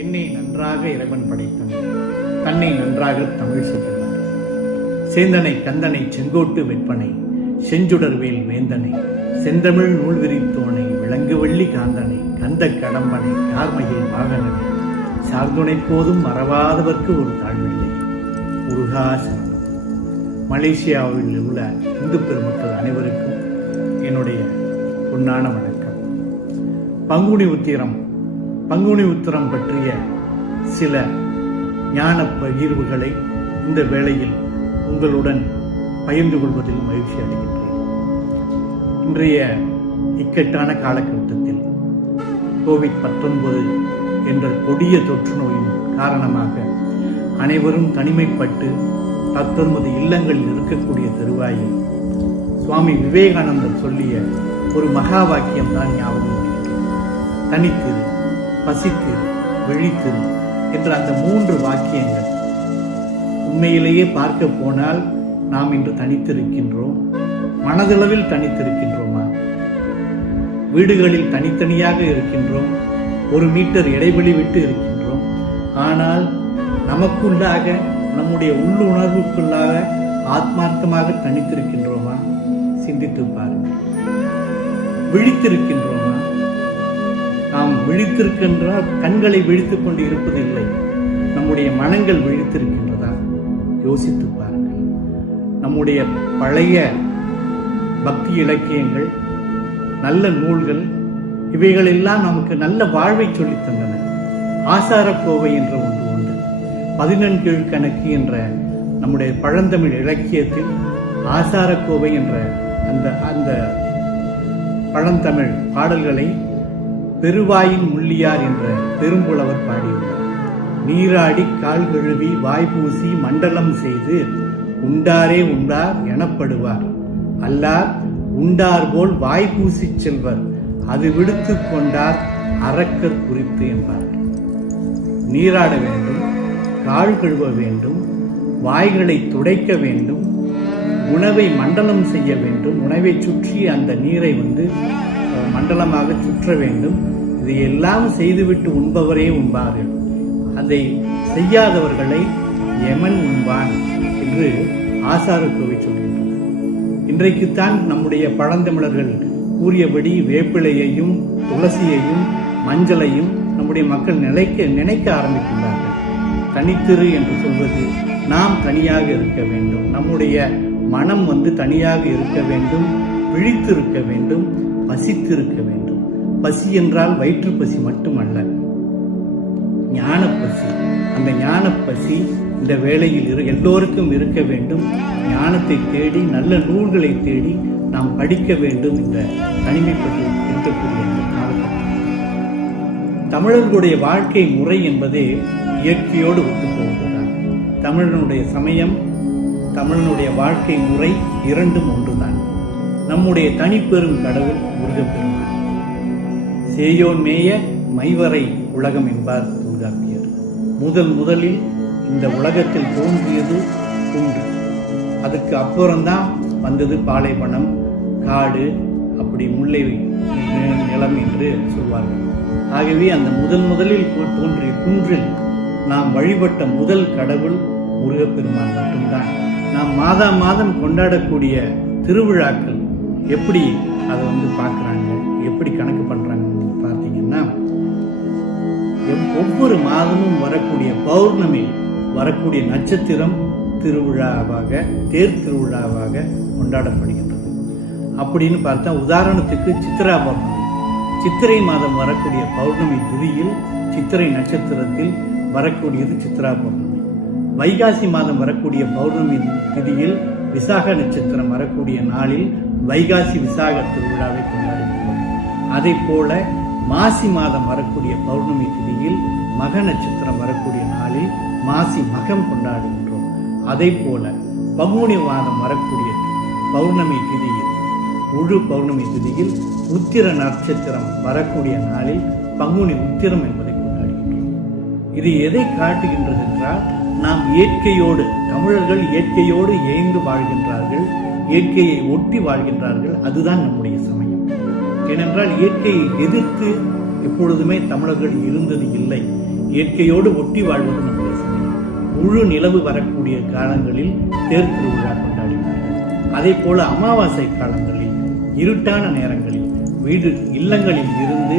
என்னை நன்றாக இறைவன் படைத்தான், தன்னை நன்றாக தமிழ் சொல்கிறார். சேந்தனை கந்தனை செங்கோட்டு வெப்பனை செஞ்சுடர்வேல் வேந்தனை செந்தமிழ் நூல் விரித்தோனை விலங்கு வெள்ளி காந்தனை கந்த கடம்பனை கார்மையில் வாகனனை சார்ந்துணை போதும் மறவாதவர்க்கு ஒரு தாழ்வில்லை முருகாசனம். மலேசியாவில் உள்ள இந்து பெருமக்கள் அனைவருக்கும் என்னுடைய பொன்னான வணக்கம். பங்குனி உத்திரம் பற்றிய சில ஞான பகிர்வுகளை இந்த வேளையில் உங்களுடன் பகிர்ந்து கொள்வதில் மகிழ்ச்சி அடைகின்றேன். இன்றைய இக்கட்டான காலகட்டத்தில் COVID-19 என்ற கொடிய தொற்று நோயின் காரணமாக அனைவரும் தனிமைப்பட்டு தத்தமது இல்லங்களில் இருக்கக்கூடிய தருவாயில் சுவாமி விவேகானந்தர் சொல்லிய ஒரு மகா வாக்கியம் தான் ஞாபகம். தனித்திரு, பசித்திரு, விழித்திரு என்ற அந்த 3 வாக்கியங்கள் உண்மையிலேயே பார்க்க போனால் நாம் இன்று தனித்திருக்கின்றோம். மனதளவில் தனித்திருக்கின்றோமா? வீடுகளில் தனித்தனியாக இருக்கின்றோம், 1 மீட்டர் இடைவெளி விட்டு இருக்கின்றோம். ஆனால் நமக்குள்ளாக, நம்முடைய உள்ளுணர்வுக்குள்ளாக ஆத்மார்த்தமாக தனித்திருக்கின்றோமா? சிந்தித்து பாருங்கள். விழித்திருக்கின்றோமா? நாம் விழித்திருக்கின்றால் கண்களை விழித்துக் கொண்டு இருப்பதில்லை, நம்முடைய மனங்கள் விழித்திருக்கின்றதா? யோசித்து பாருங்கள். நம்முடைய பழைய பக்தி இலக்கியங்கள், நல்ல நூல்கள், இவைகளெல்லாம் நமக்கு நல்ல வாழ்வை சொல்லித் தந்தன. ஆசாரக்கோவை என்ற ஒன்று உண்டு. 14 கீழ்கணக்கு என்ற நம்முடைய பழந்தமிழ் இலக்கியத்தில் ஆசாரக்கோவை என்ற அந்த பழந்தமிழ் பாடல்களை பெருவாயின் முள்ளியார் என்ற பெரும்புலவர் பாடியுள்ளார். நீராடி கால் கழுவி வாய்பூசி மண்டலம் செய்து உண்டாரே உண்டார் எனப்படுவார், அல்லார் உண்டார் போல் வாய்பூசி செல்வர், அது விடுத்து கொண்டார் அரக்கர் குறித்து என்பார். நீராட வேண்டும், கால் கழுவ வேண்டும், வாய்களை துடைக்க வேண்டும், உணவை மண்டலம் செய்ய வேண்டும், உணவை சுற்றி அந்த நீரை மண்டலமாக சுற்ற வேண்டும். இதையெல்லாம் செய்துவிட்டு உண்பவரே உண்பார்கள், அதை செய்யாதவர்களை யமன் உண்பான் என்று ஆசாரக்கோவை சொல்கின்றது. இன்றைக்குத்தான் நம்முடைய பழந்தமிழர்கள் கூறியபடி வேப்பிலையையும் துளசியையும் மஞ்சளையும் நம்முடைய மக்கள் நினைக்க ஆரம்பிக்கின்றார்கள். தனித்திரு என்று சொல்வது நாம் தனியாக இருக்க வேண்டும், நம்முடைய மனம் தனியாக இருக்க வேண்டும், விழித்திருக்க வேண்டும், பசித்திருக்க வேண்டும். பசி என்றால் வயிற்று பசி மட்டுமல்ல, ஞானப்பசி. அந்த ஞானப்பசி இந்த வேளையில் எல்லோருக்கும் இருக்க வேண்டும். ஞானத்தை தேடி, நல்ல நூல்களை தேடி நாம் படிக்க வேண்டும் என்ற தனிமைப்பட்டு இருக்கக்கூடிய இந்த காலகட்டம். தமிழர்களுடைய வாழ்க்கை முறை என்பதே இயற்கையோடு ஒத்துப்போவதுதான். தமிழனுடைய சமயம், தமிழனுடைய வாழ்க்கை முறை இரண்டும் ஒன்றுதான். நம்முடைய தனிப்பெரும் கடவுள் முருகப்பெருமான். சேயோன் மேய மைவரை உலகம் என்பார் தொல்காப்பியர். முதலில் இந்த உலகத்தில் தோன்றியது குன்று, அதுக்கு அப்புறம்தான் வந்தது பாலைவனம், காடு, அப்படி முல்லை நிலம் என்று சொல்வார்கள். ஆகவே அந்த முதலில் தோன்றிய குன்றில் நாம் வழிபட்ட முதல் கடவுள் முருகப்பெருமான் மட்டும்தான். நாம் மாதம் கொண்டாடக்கூடிய திருவிழாக்கள் எப்படி அதை பார்க்குறாங்க, எப்படி கணக்கு பண்ணுறாங்கன்னு பார்த்தீங்கன்னா, ஒவ்வொரு மாதமும் வரக்கூடிய பௌர்ணமி வரக்கூடிய நட்சத்திரம் திருவிழாவாக, தேர் திருவிழாவாக கொண்டாடப்படுகின்றது. அப்படின்னு பார்த்தா, உதாரணத்துக்கு சித்திரா பௌர்ணமி, சித்திரை மாதம் வரக்கூடிய பௌர்ணமி திதியில், சித்திரை நட்சத்திரத்தில் வரக்கூடியது சித்திரா பௌர்ணமி. வைகாசி மாதம் வரக்கூடிய பௌர்ணமி திதியில் விசாக நட்சத்திரம் வரக்கூடிய நாளில் வைகாசி விசாக திருவிழாவை கொண்டாடுகின்றோம். அதை போல மாசி மாதம் வரக்கூடிய பௌர்ணமி திதியில் மக நட்சத்திரம் வரக்கூடிய நாளில் மாசி மகம் கொண்டாடுகின்றோம். அதை போல பங்குனி மாதம் வரக்கூடிய பௌர்ணமி திதியில், முழு பௌர்ணமி திதியில் உத்திர நட்சத்திரம் வரக்கூடிய நாளில் பங்குனி உத்திரம் என்பதை கொண்டாடுகின்றோம். இது எதை காட்டுகின்றது என்றால், நாம் இயற்கையோடு, தமிழர்கள் இயற்கையோடு இயைந்து வாழ்கின்றார்கள், இயற்கையை ஒட்டி வாழ்கின்றார்கள். அதுதான் நம்முடைய சமயம். ஏனென்றால் இயற்கையை எதிர்த்து எப்பொழுதுமே தமிழர்கள் இருந்தது இல்லை. இயற்கையோடு ஒட்டி வாழ்வது நம்முடைய சமயம். முழு நிலவு வரக்கூடிய காலங்களில் தேர் திருவிழா கொண்டாடினார்கள். அதே போல அமாவாசை காலங்களில் இருட்டான நேரங்களில் இல்லங்களில் இருந்து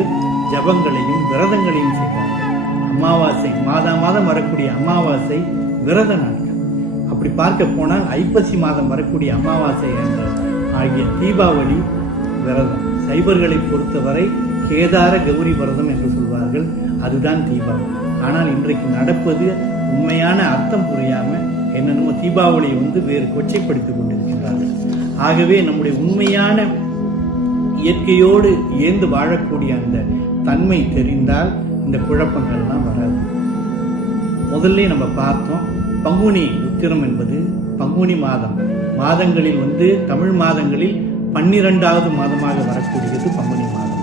ஜபங்களையும் விரதங்களையும் செய்தார்கள். அமாவாசை மாதம் வரக்கூடிய அமாவாசை விரத நாட்கள். அப்படி பார்க்க போனால் ஐப்பசி மாதம் வரக்கூடிய அமாவாசை என்ற ஆகிய தீபாவளி விரதம். சைவர்களை பொறுத்தவரை கேதார கௌரி விரதம் என்று சொல்வார்கள், அதுதான் தீபாவளி. ஆனால் இன்றைக்கு நடப்பது உண்மையான அர்த்தம் புரியாம என்னென்னமோ தீபாவளியை வேறு கொச்சைப்படுத்திக் கொண்டிருக்கிறார்கள். ஆகவே நம்முடைய உண்மையான இயற்கையோடு ஏந்து வாழக்கூடிய அந்த தன்மை தெரிந்தால் இந்த குழப்பங்கள்லாம் வராது. முதல்ல நம்ம பார்த்தோம், பங்குனி உத்திரம் என்பது பங்குனி மாதங்களில் தமிழ் மாதங்களில் 12வது மாதமாக வரக்கூடியது பங்குனி மாதம்.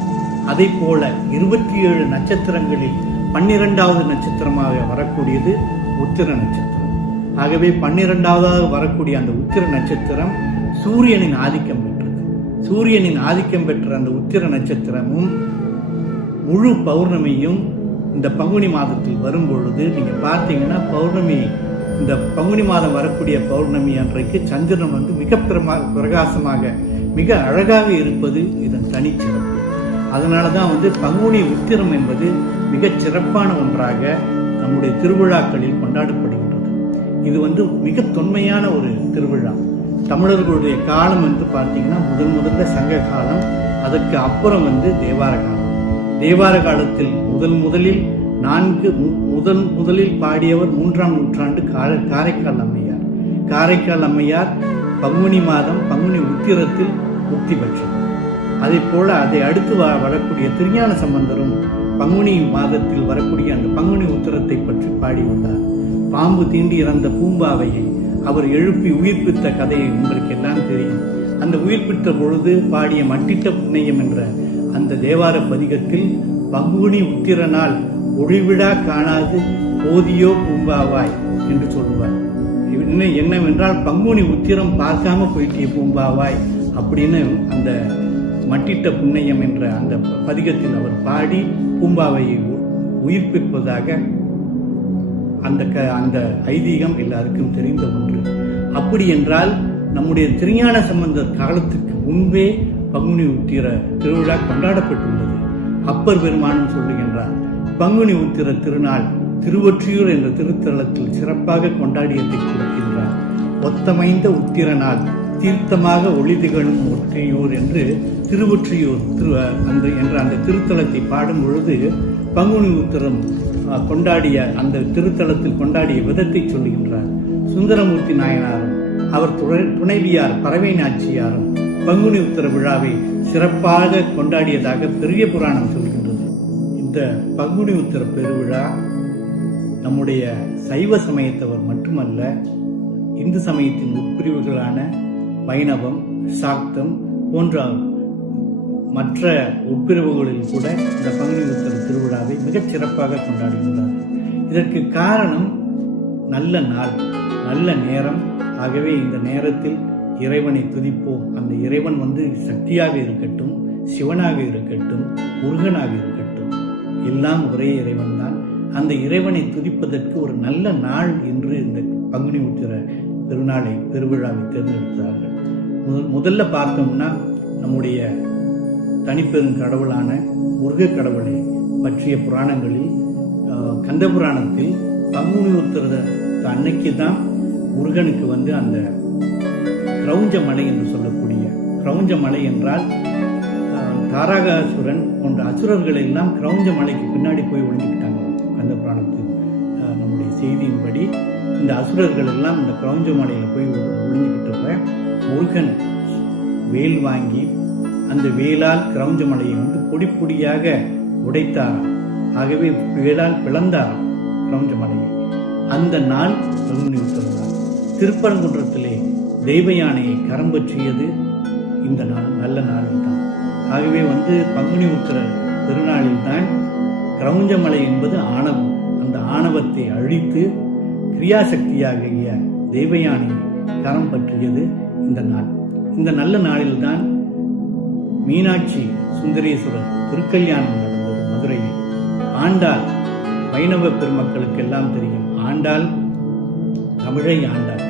அதே போல 27 நட்சத்திரங்களில் 12வது நட்சத்திரமாக வரக்கூடியது உத்திர நட்சத்திரம். ஆகவே 12வது வரக்கூடிய அந்த உத்திர நட்சத்திரம் சூரியனின் ஆதிக்கம் பெற்றது. சூரியனின் ஆதிக்கம் பெற்ற அந்த உத்திர நட்சத்திரமும் முழு பௌர்ணமியும் இந்த பங்குனி மாதத்தில் வரும் பொழுது நீங்க பார்த்தீங்கன்னா பௌர்ணமி, இந்த பங்குனி மாதம் வரக்கூடிய பௌர்ணமி அன்றைக்கு சந்திரன் மிக பிரகாசமாக மிக அழகாக இருப்பது இதன் தனிச்சிறப்பு. அதனாலதான் பங்குனி உத்திரம் என்பது மிகச் சிறப்பான ஒன்றாக நம்முடைய திருவிழாக்களில் கொண்டாடப்படுகின்றது. இது மிக தொன்மையான ஒரு திருவிழா. தமிழர்களுடைய காலம் என்று பார்த்தீங்கன்னா முதல்ல சங்க காலம், அதற்கு அப்புறம் தேவார காலம். தேவார காலத்தில் முதலில் பாடியவர் 3ஆம் நூற்றாண்டு காரைக்கால் அம்மையார். காரைக்கால் அம்மையார் பங்குனி மாதம் பங்குனி உத்திரத்தில் முக்தி பெற்றார். அதே போல அதை அடுத்து வரக்கூடிய திருஞான சம்பந்தரும் பங்குனி மாதத்தில் வரக்கூடிய அந்த பங்குனி உத்திரத்தை பற்றி பாடியுள்ளார். பாம்பு தீண்டி இறந்த பூம்பாவையை அவர் எழுப்பி உயிர்ப்பித்த கதையை உங்களுக்கு எல்லாம் தெரியும். அந்த உயிர்ப்பித்த பொழுது பாடிய மட்டிட்ட புண்ணியம் என்ற அந்த தேவார பதிகத்தில் பங்குனி உத்திர நாள் ஒளிவிழா காணாது போதியோ பூம்பாவாய் என்று சொல்லுவார். என்னவென்றால் பங்குனி உத்திரம் பார்க்காம போயிட்டிய பூம்பாவாய் அப்படின்னு அந்த மட்டிட்ட புண்ணியம் என்ற அந்த பதிகத்தில் அவர் பாடி பூம்பாவையை உயிர்ப்பிப்பதாக அந்த ஐதீகம் எல்லாருக்கும் தெரிந்த ஒன்று. அப்படி என்றால் நம்முடைய திருஞான சம்பந்தர் காலத்துக்கு முன்பே பங்குனி உத்திர திருவிழா கொண்டாடப்பட்டுள்ளது. அப்பர் பெருமானும் சொல்லுகின்றார், பங்குனி உத்திர திருநாள் திருவொற்றியூர் என்ற திருத்தலத்தில் சிறப்பாக கொண்டாடியதை கொடுக்கின்றார். ஒத்தமைந்த உத்திர நாள் தீர்த்தமாக ஒளி திகழும் ஒற்றியூர் என்று திருவொற்றியூர் என்ற அந்த திருத்தலத்தை பாடும் பொழுது பங்குனி உத்திரம் கொண்டாடிய அந்த திருத்தலத்தில் கொண்டாடிய விதத்தை சொல்லுகின்றார். சுந்தரமூர்த்தி நாயனாரும் அவர் துணைவியார் பறவை நாச்சியாரும் பங்குனி உத்திர விழாவை சிறப்பாக கொண்டாடியதாக பெரிய புராணம் சொல்கின்றது. இந்த பங்குனி உத்திர பெருவிழா நம்முடைய சைவ சமயத்தவர் மட்டுமல்ல, இந்து சமயத்தின் உட்பிரிவுகளான வைணவம், சாக்தம் போன்ற மற்ற உட்பிரிவுகளில் கூட இந்த பங்குனி உத்திர திருவிழாவை மிகச் சிறப்பாக கொண்டாடுகின்றார்கள். இதற்கு காரணம் நல்ல நாள், நல்ல நேரம். ஆகவே இந்த நேரத்தில் இறைவனை துதிப்போம். அந்த இறைவன் சக்தியாக இருக்கட்டும், சிவனாக இருக்கட்டும், முருகனாக இருக்கட்டும், எல்லாம் ஒரே இறைவன் தான். அந்த இறைவனை துதிப்பதற்கு ஒரு நல்ல நாள் என்று இந்த பங்குனி உத்திர பெருவிழாவை தேர்ந்தெடுத்தார்கள். முதல்ல பார்த்தோம்னா நம்முடைய தனிப்பெரும் கடவுளான முருக கடவுளை பற்றிய புராணங்களில் கந்த புராணத்தில் பங்குனி உத்திர அன்னைக்கு தான் முருகனுக்கு அந்த கிரௌஞ்ச மலை என்று சொல்லக்கூடிய, கிரௌஞ்ச மலை என்றால் தாரகாசுரன் போன்ற அசுரர்கள் எல்லாம் கிரௌஞ்ச மலைக்கு பின்னாடி போய் ஒளிஞ்சுக்கிட்டாங்க. கந்த புராணத்தில் நம்முடைய செய்தியின்படி இந்த அசுரர்கள் எல்லாம் இந்த கிரௌஞ்ச மலையில போய் ஒளிஞ்சுக்கிட்டப்ப முருகன் வேல் வாங்கி அந்த வேலால் கிரௌஞ்ச மலையை பொடி பொடியாக உடைத்தாராம். ஆகவே வேலால் பிளந்தாராம் கிரௌஞ்ச மலையை. அந்த நாள் பங்குனி உத்திர நாள். திருப்பரங்குன்றத்திலே தெய்வ யானையை கரம் பற்றியது இந்த நாள், நல்ல நாளில் தான். ஆகவே பங்குனி உத்திர திருநாளில் தான் கிரௌஞ்ச மலை என்பது ஆணவம். அந்த ஆணவத்தை அழித்து கிரியாசக்தியாகிய தெய்வ யானையை கரம் பற்றியது இந்த நாள். இந்த நல்ல நாளில்தான் மீனாட்சி சுந்தரேஸ்வரர் திருக்கல்யாணம் நடந்தது மதுரையில். ஆண்டாள் வைணவ பெருமக்களுக்கு எல்லாம் தெரியும். ஆண்டாள் தமிழை ஆண்டாள்.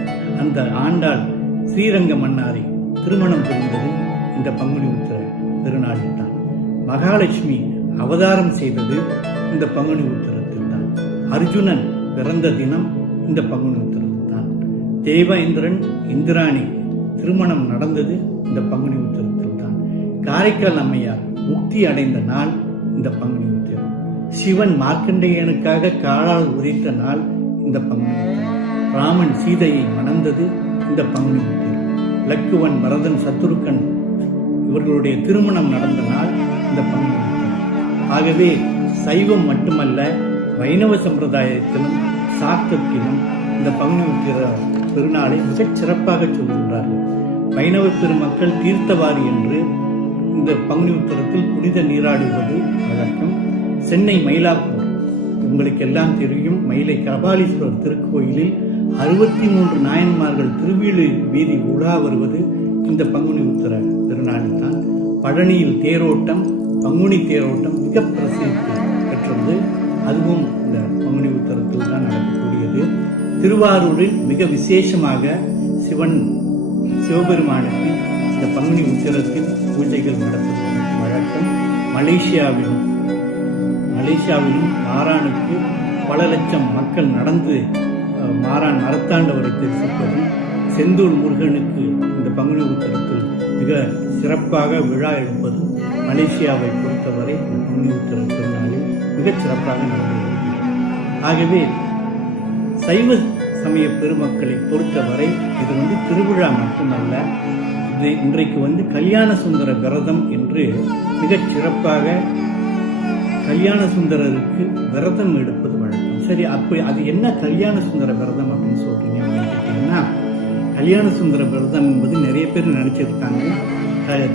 அந்த ஆண்டாள் ஸ்ரீரங்க மன்னாரை திருமணம் புரிந்தது இந்த பங்குனி உத்திர திருநாளில் தான். மகாலட்சுமி அவதாரம் செய்தது இந்த பங்குனி உத்திரத்தில் தான். அர்ஜுனன் பிறந்த தினம் இந்த பங்குனி உத்திரத்தில் தான். தேவேந்திரன் இந்திராணி திருமணம் நடந்தது இந்த பங்குனி உத்திரத்தில் தான். காரைக்கால் அம்மையார் முக்தி அடைந்த நாள் இந்த பங்குனி உத்திரம். சிவன் மார்க்கண்டேயனுக்காக காலால் உரித்த நாள் இந்த பங்குனி உத்திரம். ராமன் சீதையை மணந்தது இந்த பங்குனி உத்திரம். லக்குவன் பரதன் சத்துருக்கன் இவர்களுடைய திருமணம் நடந்த நாள் இந்த பங்குனி உத்திரம். ஆகவே சைவம் மட்டுமல்ல, வைணவ சம்பிரதாயத்திலும் சாக்தத்திலும் இந்த பங்குனி உத்திர திருநாளை மிகச் சிறப்பாக சொல்கின்றார்கள். வைணவ பெருமக்கள் தீர்த்தவாரி என்று இந்த பங்குனி உத்திரத்தில் புனித நீராடுவது வழக்கம். சென்னை மயிலாப்பூர் உங்களுக்கு எல்லாம் தெரியும். மயிலை கபாலீஸ்வரர் திருக்கோயிலில் 63 நாயன்மார்கள் திருவீழு வீதி உலா வருவது இந்த பங்குனி உத்திர திருநாளில் தான். பழனியில் தேரோட்டம், பங்குனி தேரோட்டம் மிக பிரசித்தி பெற்றது. அதுவும் இந்த பங்குனி உத்திரத்தில் தான் நடக்கக்கூடியது. திருவாரூரில் மிக விசேஷமாக சிவபெருமானுக்கு இந்த பங்குனி உத்திரத்தில் பூஜைகள் நடத்துவது வழக்கம். மலேசியாவிலும் மாரானுக்கு பல லட்சம் மக்கள் நடந்து மாரான் மரத்தாண்டவரை தரிசிப்பதும், செந்தூர் முருகனுக்கு இந்த பங்குனி உத்திரத்தில் மிக சிறப்பாக விழா எடுப்பதும் மலேசியாவை பொறுத்தவரை இந்த பங்குனி உத்திர திருநாளில் மிகச் சிறப்பாக நடந்து வருகிறது. ஆகவே சைவ சமய பெருமக்களை பொறுத்தவரை இது திருவிழா மட்டுமல்ல, இது இன்றைக்கு கல்யாண சுந்தர விரதம் என்று மிகச் சிறப்பாக கல்யாண சுந்தரருக்கு விரதம் எடுப்பது வழக்கம். சரி, அப்போ அது என்ன கல்யாண சுந்தர விரதம் அப்படின்னு சொல்றீங்க அப்படின்னு கேட்டீங்கன்னா, கல்யாண சுந்தர விரதம் என்பது நிறைய பேர் நினைச்சிருக்காங்க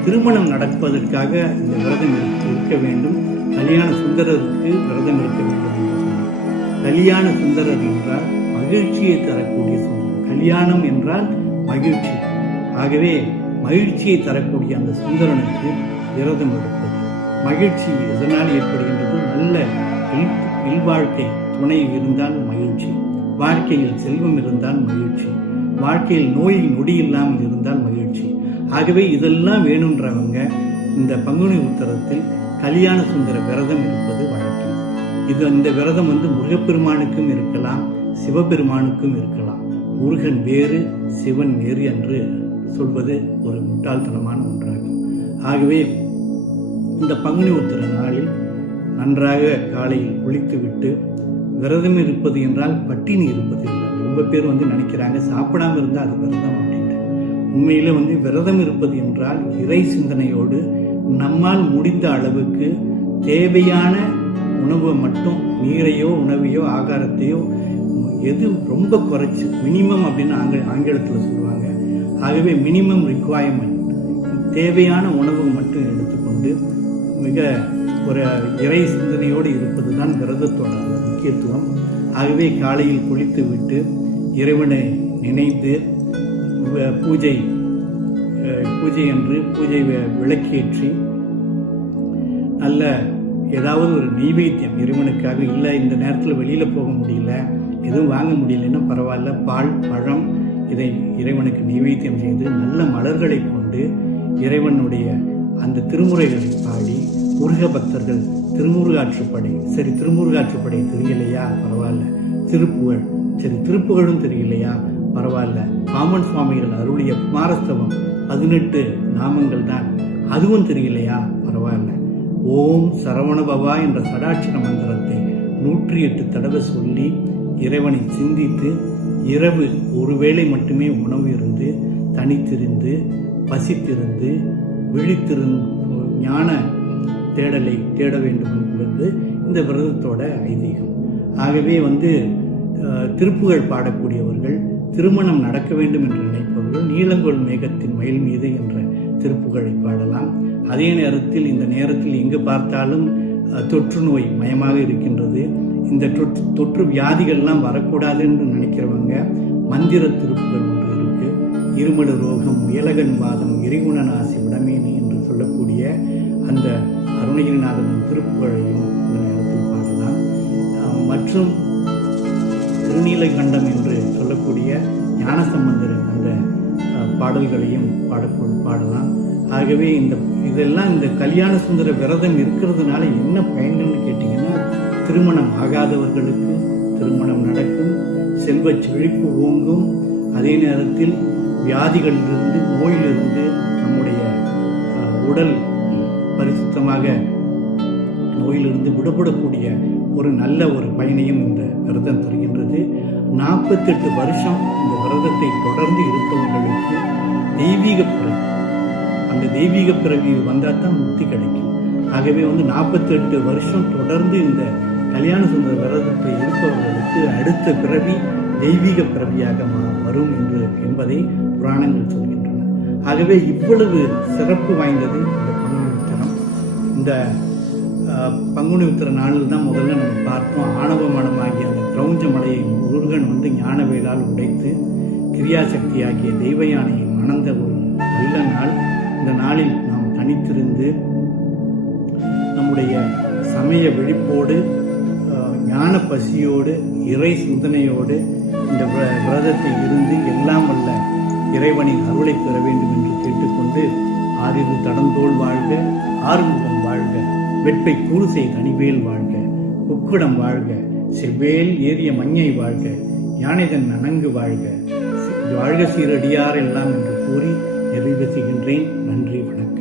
திருமணம் நடப்பதற்காக இந்த விரதம் இருக்க வேண்டும், கல்யாண சுந்தரருக்கு விரதம் இருக்க வேண்டும் என்று சொன்னார். கல்யாண சுந்தரர் என்றால் மகிழ்ச்சியை தரக்கூடிய சுந்தரம். கல்யாணம் என்றால் மகிழ்ச்சி. ஆகவே மகிழ்ச்சியை தரக்கூடிய அந்த சுந்தரனுக்கு விரதம் எடுப்பது. மகிழ்ச்சி எதனால் ஏற்படுகின்றது? நல்ல இல்வாழ்க்கை துணை இருந்தால் மகிழ்ச்சி, வாழ்க்கையில் செல்வம் இருந்தால் மகிழ்ச்சி, வாழ்க்கையில் நோய் நொடி இல்லாமல் இருந்தால் மகிழ்ச்சி. ஆகவே இதெல்லாம் வேணுன்றவங்க இந்த பங்குனி உத்திரத்தில் கல்யாண சுந்தர விரதம் இருப்பது வழக்கம். இந்த விரதம் முருகப்பெருமானுக்கும் இருக்கலாம், சிவபெருமானுக்கும் இருக்கலாம். முருகன் வேறு, சிவன் வேறு என்று சொல்வது ஒரு முட்டாள்தனமான ஒன்றாகும். ஆகவே இந்த பங்குனி உத்திர நாளில் நன்றாக காலையில் குளித்துவிட்டு, விரதம் இருப்பது என்றால் பட்டினி இருப்பது இல்லை. ரொம்ப பேர் நினைக்கிறாங்க சாப்பிடாம இருந்தால் அது விரதம் அப்படின்ட்டு. உண்மையில விரதம் இருப்பது என்றால் இறை சிந்தனையோடு நம்மால் முடிந்த அளவுக்கு தேவையான உணவை மட்டும், நீரையோ உணவையோ ஆகாரத்தையோ எது ரொம்ப குறைச்சு, மினிமம் அப்படின்னு ஆங்கிலத்தில் சொல்லுவாங்க. ஆகவே மினிமம் ரிக்வயர்மெண்ட், தேவையான உணவு மட்டும் எடுத்துக்கொண்டு மிக ஒரு இறை சிந்தனையோடு இருப்பது தான் விரதத்தோட முக்கியத்துவம். ஆகவே காலையில் குளித்து விட்டு இறைவனை நினைத்து பூஜை என்று பூஜை விளக்கேற்றி நல்ல ஏதாவது ஒரு நெய்வேத்தியம் இறைவனுக்காக, இல்லை இந்த நேரத்தில் வெளியில் போக முடியல, எதுவும் வாங்க முடியலன்னா பரவாயில்ல, பால் பழம் இதை இறைவனுக்கு நெய்வேத்தியம் செய்து நல்ல மலர்களை கொண்டு இறைவனுடைய அந்த திருமுறைகளை பாடி, முருக பக்தர்கள் திருமுருகாற்றுப்படை, சரி திருமுருகாற்றுப்படை தெரியலையா பரவாயில்ல, திருப்புகழ், சரி திருப்புகழும் தெரியலையா பரவாயில்ல, பாமன் சுவாமிகள் அருளிய குமாரஸ்தவம் 18 நாமங்கள் தான், அதுவும் தெரியலையா பரவாயில்ல, ஓம் சரவணபவா என்ற சடாட்சர மந்திரத்தை 108 தடவை சொல்லி இறைவனை சிந்தித்து, இரவு ஒருவேளை மட்டுமே உணவு இருந்து தனித்திருந்து பசித்திருந்து விழித்திருந்து ஞான தேடலை தேட வேண்டும் என்பது இந்த விரதத்தோட ஐதீகம். ஆகவே திருப்புகழ் பாடக்கூடியவர்கள், திருமணம் நடக்க வேண்டும் என்று நினைப்பவர்கள் நீலங்கோல் மேகத்தின் மயில் மீது என்ற திருப்புகழை பாடலாம். அதே நேரத்தில் இந்த நேரத்தில் எங்கு பார்த்தாலும் தொற்று நோய் மயமாக இருக்கின்றது. இந்த தொற்று வியாதிகள்லாம் வரக்கூடாது என்று நினைக்கிறவங்க மந்திர திருப்புகள் ஒன்று இருக்கு. இருமல ரோகம், இலகன் வாதம், எரிகுணநாசி உடமேனி என்று சொல்லக்கூடிய அந்த அருணகிரிநாதனின் திருப்புகழையும் இந்த நேரத்தில் பாடலாம். மற்ற மற்றும் திருநீலகண்டம் என்று சொல்லக்கூடிய ஞானசம்பந்தரின் அந்த பாடல்களையும் பாடலாம். ஆகவே இதெல்லாம் இந்த கல்யாண சுந்தர விரதம் இருக்கிறதுனால என்ன பயன்கள்னு கேட்டீங்கன்னா, திருமணம் ஆகாதவர்களுக்கு திருமணம் நடக்கும், செல்வ செழிப்பு ஓங்கும், அதே நேரத்தில் வியாதிகளிலிருந்து நோயிலிருந்து நம்முடைய உடல் பரிசுத்தமாக நோயிலிருந்து விடுபடக்கூடிய ஒரு நல்ல ஒரு பயனையும் இந்த விரதம் தருகின்றது. 48 வருஷம் இந்த விரதத்தை தொடர்ந்து இருப்பவர்களுக்கு தெய்வீக பிறவி, அந்த தெய்வீக பிறவி வந்தால் தான் முக்தி கிடைக்கும். ஆகவே 48 வருஷம் தொடர்ந்து இந்த கல்யாண சுந்தர விரதத்தை இருப்பவர்களுக்கு அடுத்த பிறவி தெய்வீக பிறவியாக வரும் என்பதை புராணங்கள் சொல்கின்றன. ஆகவே இவ்வளவு சிறப்பு வாய்ந்தது இந்த பங்குனி உத்திரம். இந்த பங்குனி உத்திர நாளில் தான் முதல்ல நம்ம பார்த்தோம், ஆணவ மடமாகிய அந்த கிரௌஞ்ச மலையை முருகன் ஞானவேலால் உடைத்து கிரியாசக்தி ஆகிய தெய்வ யானையை மணந்த ஒரு நல்ல நாள். இந்த நாளில் நாம் தனித்திருந்து நம்முடைய சமய விழிப்போடு ஞான பசியோடு இறை சிந்தனையோடு இந்த விரதத்தை இருந்து எல்லாம் வல்ல இறைவனின் அருளை பெற வேண்டும் என்று கேட்டுக்கொண்டு, ஆறிரு தடந்தோள் வாழ்க, ஆறுமுகம் வாழ்க, வெட்பை கூறுசை தனிவேல் வாழ்க, உக்குடம் வாழ்க, செவ்வேல் ஏறிய மஞ்சை வாழ்க, யானைதன் நனங்கு வாழ்க, வாழ்க சீரடியார் எல்லாம் என்று கூறி நிறைவு செய்கின்றேன். நன்றி, வணக்கம்.